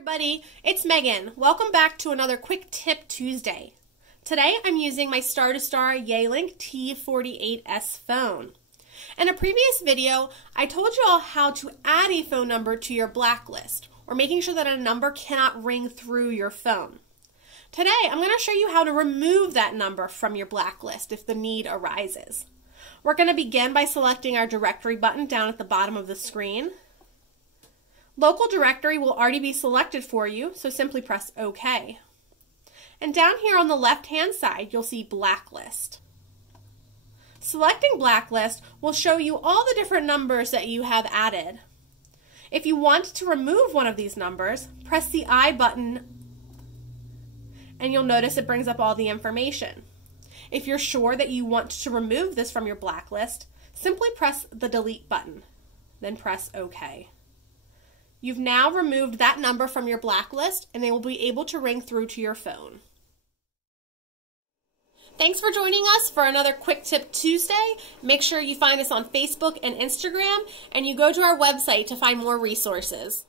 Everybody, it's Megan. Welcome back to another Quick Tip Tuesday. Today I'm using my Star2Star Yealink T48S phone. In a previous video, I told you all how to add a phone number to your blacklist, or making sure that a number cannot ring through your phone. Today I'm going to show you how to remove that number from your blacklist if the need arises. We're going to begin by selecting our directory button down at the bottom of the screen. Local directory will already be selected for you, so simply press OK. And down here on the left-hand side, you'll see Blacklist. Selecting Blacklist will show you all the different numbers that you have added. If you want to remove one of these numbers, press the I button and you'll notice it brings up all the information. If you're sure that you want to remove this from your blacklist, simply press the Delete button, then press OK. You've now removed that number from your blacklist and they will be able to ring through to your phone. Thanks for joining us for another Quick Tip Tuesday. Make sure you find us on Facebook and Instagram, and you go to our website to find more resources.